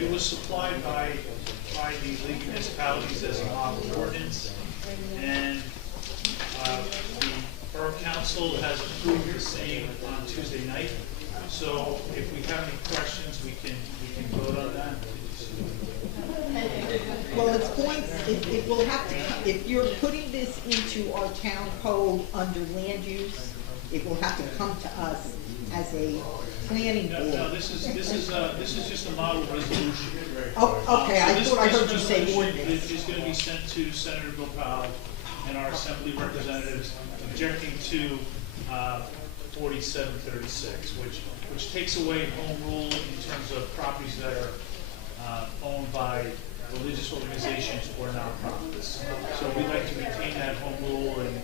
It was supplied by the League of Municipalities as a model ordinance, and the Borough Council has approved the same on Tuesday night. So if we have any questions, we can vote on that. Well, it will have to, if you're putting this into our town code under land use, it will have to come to us as a planning board. No, this is just a model resolution. Oh, okay, I thought I heard you say This ordinance. resolution is going to be sent to Senator Gopal and our Assembly representatives objecting to 4736, which takes away home rule in terms of properties that are owned by religious organizations or nonprofits. So we like to retain that home rule, and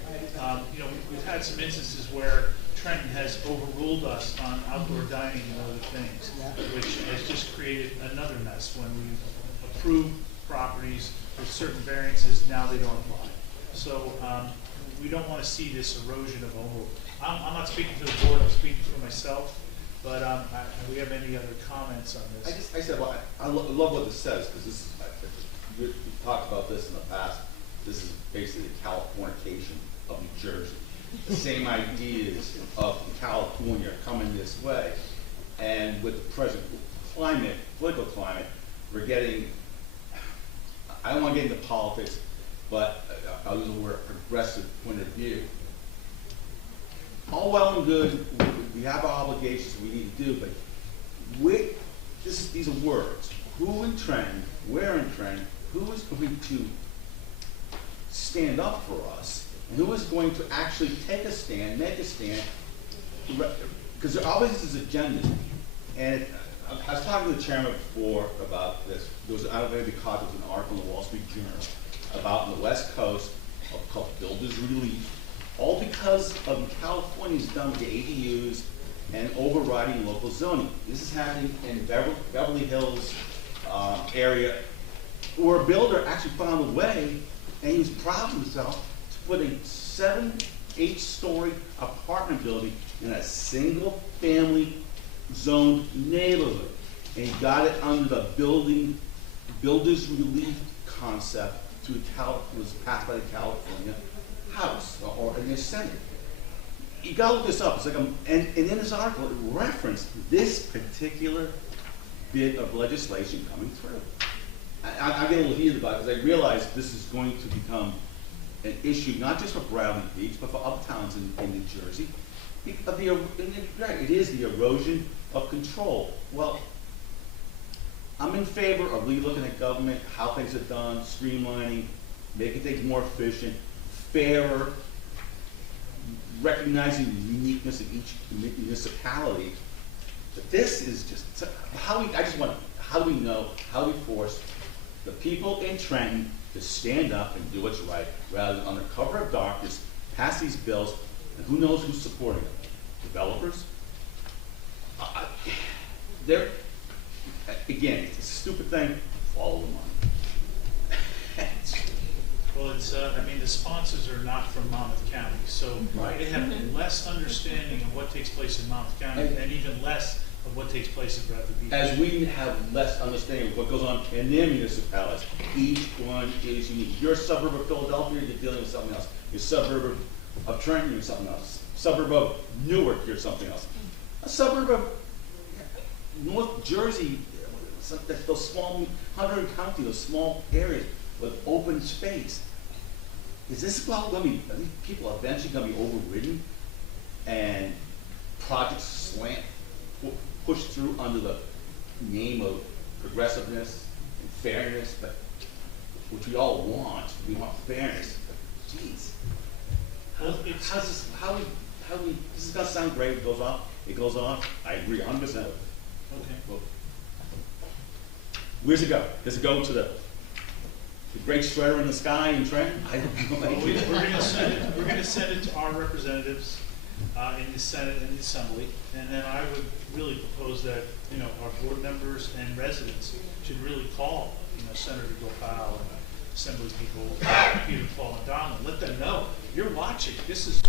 we've had some instances where Trenton has overruled us on outdoor dining and other things, which has just created another mess when we approve properties with certain variances. Now they don't apply. So we don't want to see this erosion of home rule. I'm not speaking for the board, I'm speaking for myself, but do we have any other comments on this? I love what this says, because this is, we've talked about this in the past. This is basically the Californication of New Jersey. The same ideas of California coming this way, and with the present climate, political climate, we're getting, I don't want to get into politics, but I'll use the word progressive point of view. All well and good, we have our obligations we need to do, but these are words. Who in Trenton, where in Trenton, who is going to stand up for us, and who is going to actually take a stand, make a stand, because there always is agendas. And I was talking to the chairman before about this. There was, I don't know if you caught, there was an article in the Wall Street Journal about on the West Coast called Builders Relief, all because of California's done with the ADUs and overriding local zoning. This is happening in Beverly Hills area, where a builder actually found a way, and he was proud of himself, to put a 7-8-story apartment building in a single family zoned neighborhood. And he got it under the builder's relief concept was passed by the California House or in the Senate. You gotta look this up. It's like and in this article, it referenced this particular bit of legislation coming through. I get a little heated about it because I realize this is going to become an issue not just for Bradley Beach, but for other towns in New Jersey. It is the erosion of control. Well, I'm in favor of looking at government, how things are done, streamlining, making things more efficient, fairer, recognizing the uniqueness of each municipality. But this is just how do we know, how do we force the people in Trenton to stand up and do what's right, rather than under cover of darkness pass these bills, and who knows who's supporting them? Developers? Again, it's a stupid thing. Follow the money. Well, the sponsors are not from Monmouth County, so they have less understanding of what takes place in Monmouth County, and even less of what takes place in Bradley Beach. As we have less understanding of what goes on in their municipalities, each one is unique. You're a suburb of Philadelphia, you're dealing with something else. You're a suburb of Trenton, you're something else. Suburb of Newark, you're something else. A suburb of North Jersey, those small, Hunter County, those small areas with open space. Is this about are these people eventually going to be overridden and projects pushed through under the name of progressiveness and fairness, but which we all want? We want fairness. But geez, this is going to sound great. It goes off. It goes off. I agree 100%. Okay. Well, where's it go? Does it go to the great shredder in the sky in Trenton? I don't know. Well, we're going to send it to our representatives in the Senate and the Assembly, and then I would really propose that our board members and residents should really call Senator Gopal and Assembly people, Peter, Paul, and Donald, let them know you're watching. This is,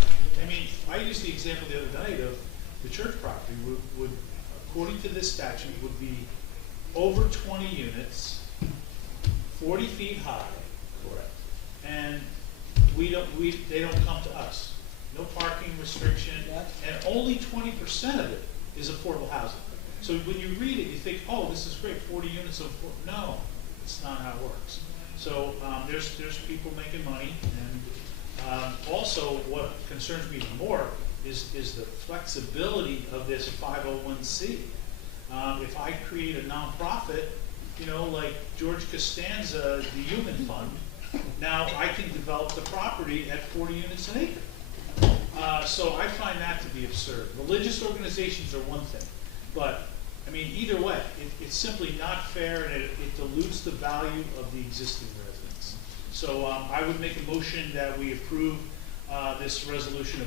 I used the example the other night of the church property would according to this statute, would be over 20 units, 40 feet high, Correct. and they don't come to us. No parking restriction, Yep. and only 20% of it is affordable housing. So when you read it, you think, oh, this is great, 40 units of, no, it's not how it works. So there's people making money, and also what concerns me even more is the flexibility of this 501c. If I create a nonprofit, you know, like George Costanza, the Human Fund, now I can develop the property at 40 units an acre. So I find that to be absurd. Religious organizations are one thing, but I mean, either way, it's simply not fair, and it dilutes the value of the existing residents. So I would make a motion that we approve this resolution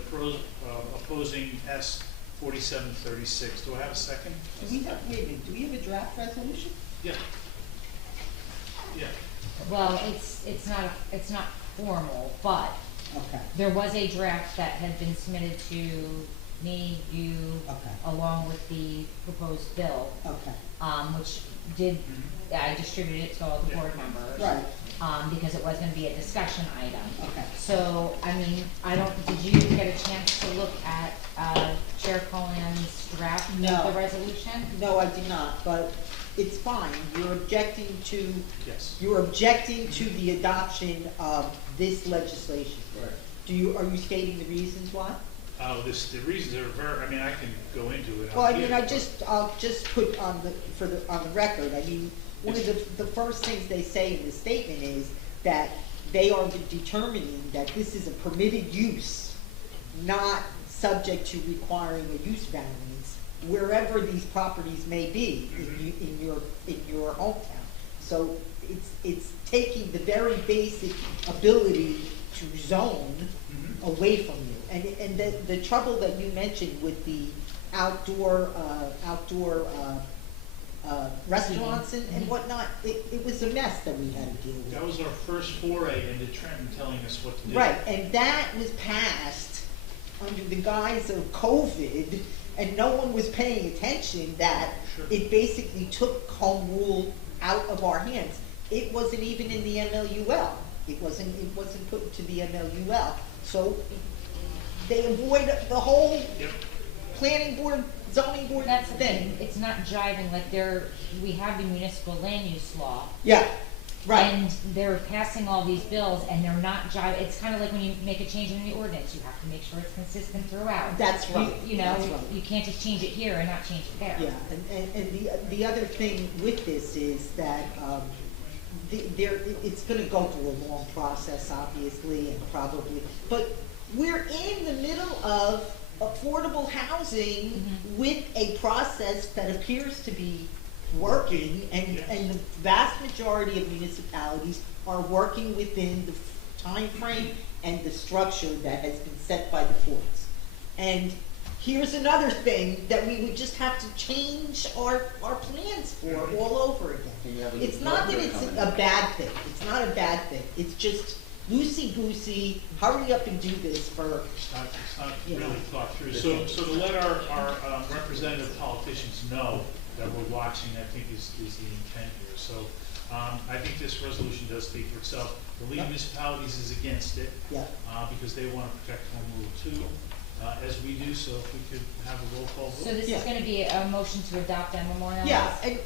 opposing S-4736. Do I have a second? Do we have, wait a minute, do we have a draft resolution? Yeah. Yeah. Well, it's not formal, but Okay, there was a draft that had been submitted to me, you, Okay. along with the proposed bill, okay, which I distributed it to all the board members. right, Because it was gonna be a discussion item. okay. So, I mean, did you get a chance to look at, Chair Cohen's draft of No. the resolution? No, I did not, but it's fine. You're objecting to, Yes. the adoption of this legislation. Right. Are you stating the reasons why? The reasons are very, I mean, I can go into it. Well, I mean, I'll just put on the record, I mean, one of the first things they say in the statement is that they are determining that this is a permitted use, not subject to requiring a use variance, wherever these properties may be in your hometown. So it's taking the very basic ability to zone away from you. And the trouble that you mentioned with the outdoor restaurants and whatnot, it was a mess that we had to deal with. That was our first foray into Trenton telling us what to do. Right, and that was passed under the guise of COVID, and no one was paying attention that Sure. it basically took home rule out of our hands. It wasn't even in the MLUL. It wasn't put into the MLUL. So they avoid the whole Yep. planning board, zoning board That's the thing. thing, it's not jiving, like we have the municipal land use law. Yeah, right. And they're passing all these bills and they're not jiving, it's kinda like when you make a change in the ordinance, you have to make sure it's consistent throughout. That's right. You know, That's right. you can't just change it here and not change it there. Yeah, and the other thing with this is that, it's gonna go through a long process, obviously, and probably, but we're in the middle of affordable housing with a process that appears to be working, and the vast majority of municipalities are working within the time frame and the structure that has been set by the courts. And here's another thing that we would just have to change our plans for all over again. It's not that it's a bad thing, it's not a bad thing, it's just loosey-goosey, hurry up and do this for, It's not You know. really thought through. So to let our representative politicians know that we're watching, I think is the intent here. So I think this resolution does speak for itself. The League of Yep. Municipalities is against it, yeah. because they want to protect home rule too, as we do. So if we could have a roll call So vote. this Yeah. is gonna be a motion to adopt and memorialize? Yeah, and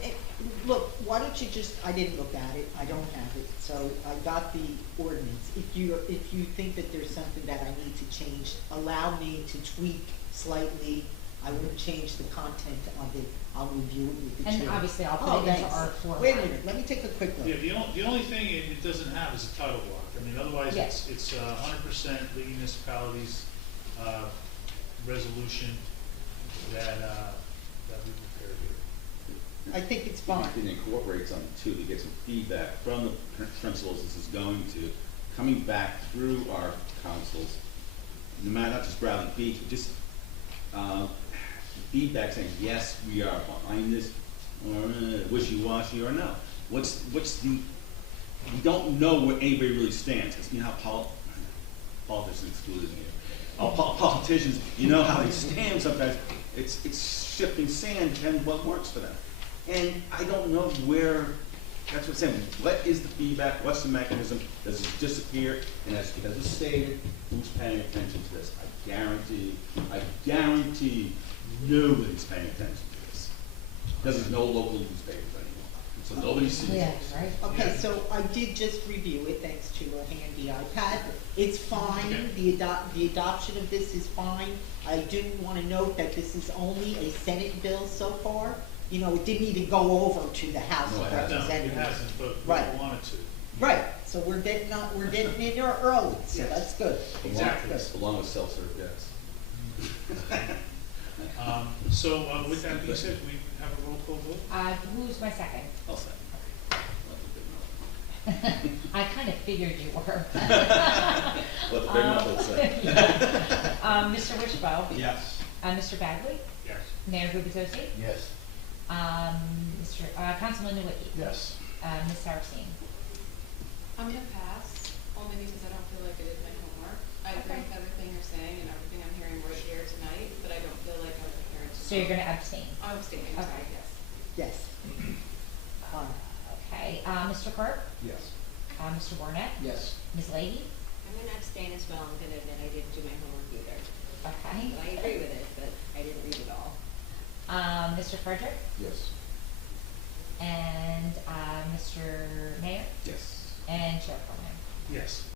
look, why don't you just, I didn't look at it, I don't have it, so I got the ordinance. If you think that there's something that I need to change, allow me to tweak slightly. I wouldn't change the content of it, I'll review it with the chair. And obviously I'll put Oh, it into thanks. our format. Wait a minute, let me take a quick look. Yeah, the only thing it doesn't have is a title block. I mean, otherwise Yes. it's 100% League of Municipalities resolution that we prepared here. I think it's fine. It incorporates something too, to get some feedback from the principals this is going to, coming back through our councils, no matter, not just Bradley Beach, but just, feedback saying, yes, we are behind this, or wishy-washy, or no. What's the, we don't know where anybody really stands, because you know how politicians excluded here. Politicians, you know how they stand sometimes, it's shifting sand, depending what works for them. And I don't know where, that's what I'm saying, what is the feedback, what's the mechanism, does it disappear? And as was stated, who's paying attention to this? I guarantee nobody's paying attention to this. Because there's no local newspapers anymore, so nobody sees Yeah, it. right? Okay, Yeah. so I did just review it, thanks to a handy iPad. It's fine, Okay. the adoption of this is fine. I do wanna note that this is only a Senate bill so far. You know, it didn't even go over to the House No, of it hasn't. No, it Representatives. hasn't, but Right. we wanted to. Right, so we're getting in there early, so Yes. that's good. Exactly. Along with self-serve gas. So, with that being said, we have a roll call vote? Who's my second? I'll say. I kind of figured you were. Let the big mouth say. Mr. Wishbow, Yes. Mr. Bagley, Yes. Mayor Gubitosi, Yes. Councilman Nowicki, Yes. Ms. Saracine. I'm gonna pass, only because I don't feel like it is my homework. I agree Okay. with everything you're saying and everything I'm hearing right here tonight, but I don't feel like I'm prepared to. So you're gonna abstain? I'm abstaining, Okay. sorry, yes. Yes. Okay, Mr. Quirk, Yes. Mr. Barnett, Yes. Ms. Leahy, I'm gonna abstain as well, I'm gonna admit I didn't do my homework either. okay. But I agree with it, but I didn't read it all. Mr. Frederick, Yes. and, Mr. Mayor, Yes. and Chair Coleman. Yes.